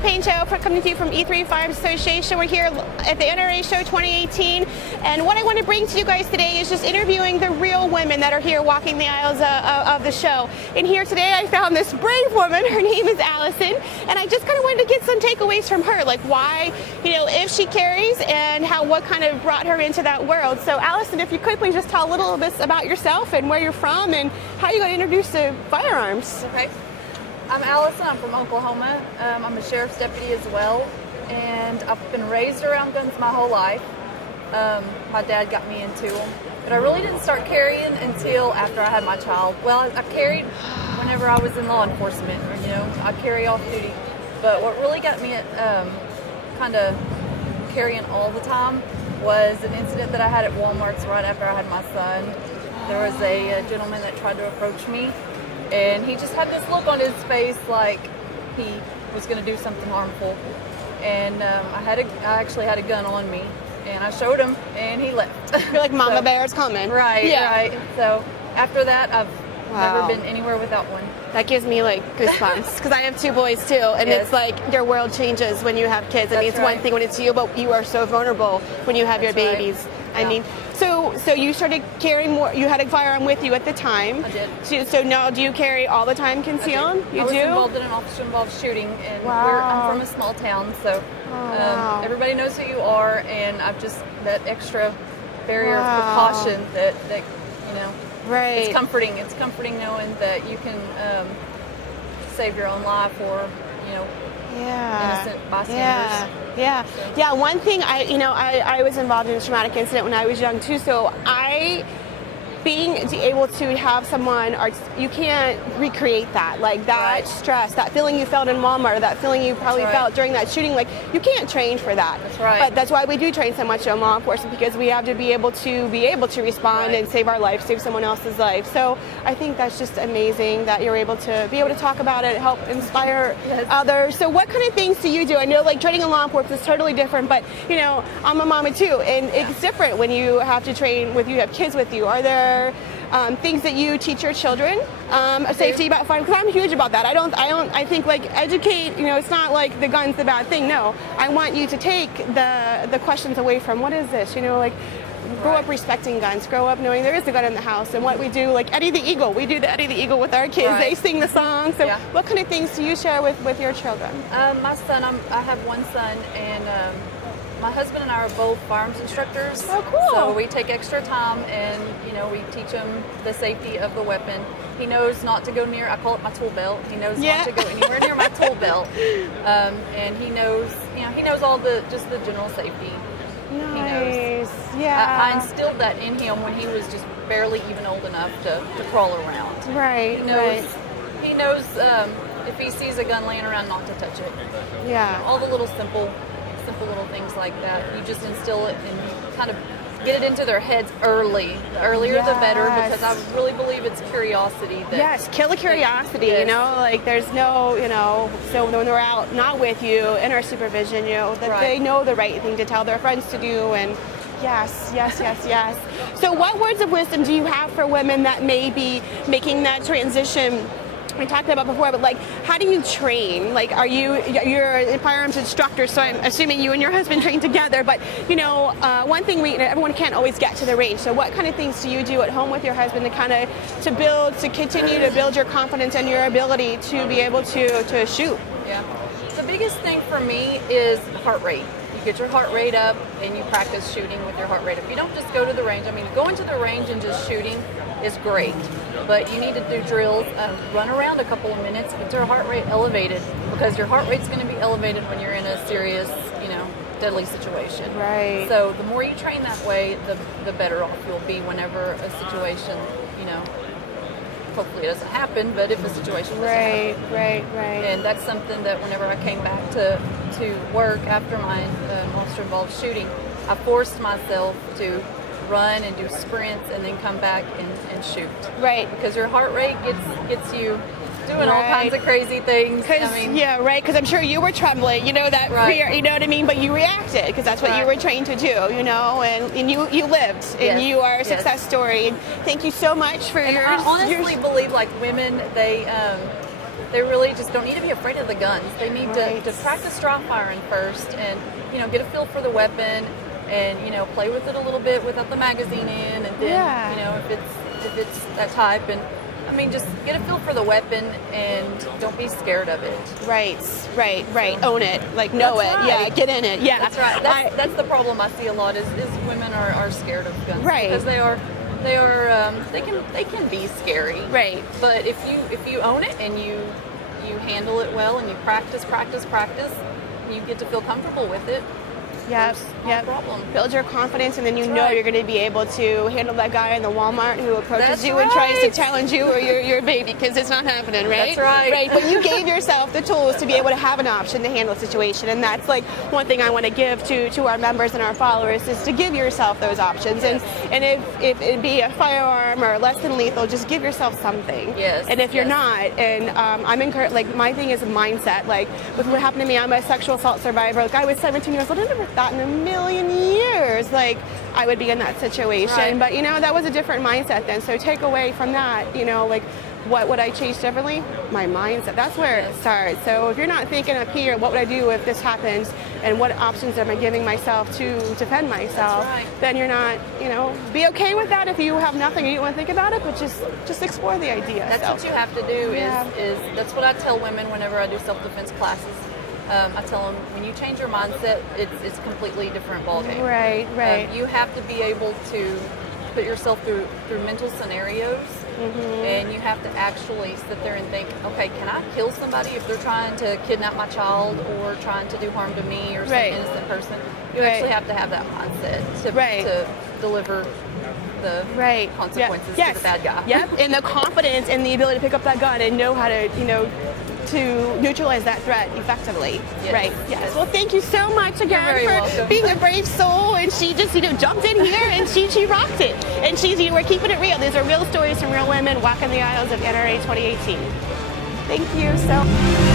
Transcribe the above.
Christy Painchaud coming to you from E3 Firearms Association. We're here at the NRA show 2018, and what I want to bring to you guys today is just interviewing the real women that are here walking the aisles of the show. And here today I found this brave woman. Her name is Allison, and I just kind of wanted to get some takeaways from her, like why, if she carries and what kind of brought her into that world. So Allison, if you could please just tell a little bit about yourself and where you're from and how you got introduced to firearms. Okay. I'm Allison. I'm from Oklahoma. I'm a sheriff's deputy as well, and I've been raised around guns my whole life. My dad got me into them, but I really didn't start carrying until after I had my child. Well, I carried whenever I was in law enforcement, I'd carry off duty. But what really got me at kind of carrying all the time was an incident that I had at Walmart's right after I had my son. There was a gentleman that tried to approach me, and he just had this look on his face like he was going to do something harmful. And I actually had a gun on me, and I showed him, and he left. You're like, Mama Bear's coming. Right, yeah. Right. So after that, I've never been anywhere without one. That gives me like goosebumps because I have two boys too, and Yes. it's like your world changes when you have kids. I mean, it's one thing when it's you, but you are so vulnerable when you have your babies. Right. I Yeah. mean, so you started carrying more. You had a firearm with you at the time. I did. So now, do you carry all the time concealed? You I was do. involved in an officer-involved shooting, and Wow. I'm from a small town, so wow. everybody knows who you are, and I've just that extra barrier Wow. of precaution that Right. It's comforting. It's comforting knowing that you can save your own life or innocent bystanders. Yeah. One thing I was involved in a traumatic incident when I was young too. So being able to have someone, or you can't recreate that, like that Right. stress, that feeling you felt in Walmart, or that feeling you probably Right. felt during that shooting. Like you can't train for that. That's right. But that's why we do train so much in law enforcement, because we have to be able to respond Right. and save our life, save someone else's life. So I think that's just amazing that you're able to talk about it, help inspire Yes. others. So what kind of things do you do? I know like training in law enforcement is totally different, but I'm a mama too, and it's different when you have to train with you have kids with you. Are there things that you teach your children safety about firearms? Because I'm huge about that. I think like educate. It's not like the gun's the bad thing. No, I want you to take the questions away from what is this. Grow up respecting guns. Grow up knowing there is a gun in the house, and what we do, like Eddie the Eagle. We do the Eddie the Eagle with our kids. Right. They sing the song. So Yeah. what kind of things do you share with your children? My son, I have one son, and my husband and I are both firearms instructors. Oh, cool. So we take extra time, and we teach him the safety of the weapon. He knows not to go near. I call it my tool belt. He knows not to go anywhere near my tool belt, and he knows all the general safety. Nice. He knows. Yeah. I instilled that in him when he was just barely even old enough to crawl around. Right. He knows. He knows if he sees a gun laying around, not to touch it. Yeah. All the little simple little things like that. You just instill it and kind of get it into their heads early. The earlier the better, because I really believe it's curiosity. Yes, kill the curiosity, like there's no, so when they're out not with you in our supervision, that they know the right thing to tell their friends to do. And yes. So what words of wisdom do you have for women that may be making that transition? We talked about before, but like, how do you train? Like, you're a firearms instructor, so I'm assuming you and your husband train together. But one thing everyone can't always get to the range. So what kind of things do you do at home with your husband to continue to build your confidence and your ability to be able to shoot? Yeah, the biggest thing for me is heart rate. You get your heart rate up, and you practice shooting with your heart rate up. You don't just go to the range. I mean, going to the range and just shooting is great, but you need to do drills, run around a couple of minutes, get your heart rate elevated, because your heart rate's going to be elevated when you're in a serious, deadly situation. Right. So the more you train that way, the better off you'll be whenever a situation, hopefully it doesn't happen, but if a situation doesn't happen. Right. And that's something that whenever I came back to work after my officer-involved shooting, I forced myself to run and do sprints and then come back and shoot. Right. Because your heart rate gets you doing all kinds of crazy things. Because I'm sure you were trembling, that fear, you know what I mean? But you reacted because that's what you were trained to do, and you lived, and you are a success story. And thank you so much for yours. I honestly believe, like, women, they really just don't need to be afraid of the guns. They need to practice dry firing first, and get a feel for the weapon, and play with it a little bit without the magazine in, and then if it's that type, and just get a feel for the weapon and don't be scared of it. Right. Own it, know it. Right. Yeah, get in it. Yeah, that's right. That's the problem I see a lot is women are scared of guns, right? Because they can be scary, right? But if you own it and you handle it well and you practice, you get to feel comfortable with it. Yep. Problem. Build your confidence, and then That's know right. you're going to be able to handle that guy in the Walmart who approaches That's you and tries to right. challenge you or your baby, because it's not happening, right? That's right. Right. But you gave yourself the tools to be able to have an option to handle the situation, and that's one thing I want to give to our members and our followers is to give yourself those options. Yes. And if it be a firearm or less than lethal, just give yourself something. Yes. And if you're not, and I'm encouraged. My thing is a mindset. With what happened to me, I'm a sexual assault survivor. I was 17 years old. I never thought in a million years I would be in that situation. Right. But that was a different mindset then. So take away from that, what would I change differently? My mindset. That's where it starts. So if you're not thinking up here, what would I do if this happens, and what options am I giving myself to defend myself? That's right. Then you're not, be okay with that if you have nothing and you don't want to think about it, but just explore the idea. That's what you have to do. Is that's what I tell women whenever I do self-defense classes. I tell them, when you change your mindset, it's a completely different ballgame. Right. You have to be able to put yourself through mental scenarios, and you have to actually sit there and think, okay, can I kill somebody if they're trying to kidnap my child or trying to do harm to me or some innocent person? You actually have to have that mindset to deliver the consequences to the bad guy. Yep, and the confidence and the ability to pick up that gun and know how to, to neutralize that threat effectively. Yes. Right. Yes. Well, thank you so much again You're very for welcome. being a brave soul, and she just jumped in here and she rocked it. And we're keeping it real. These are real stories from real women walking the aisles of NRA 2018. Thank you so much.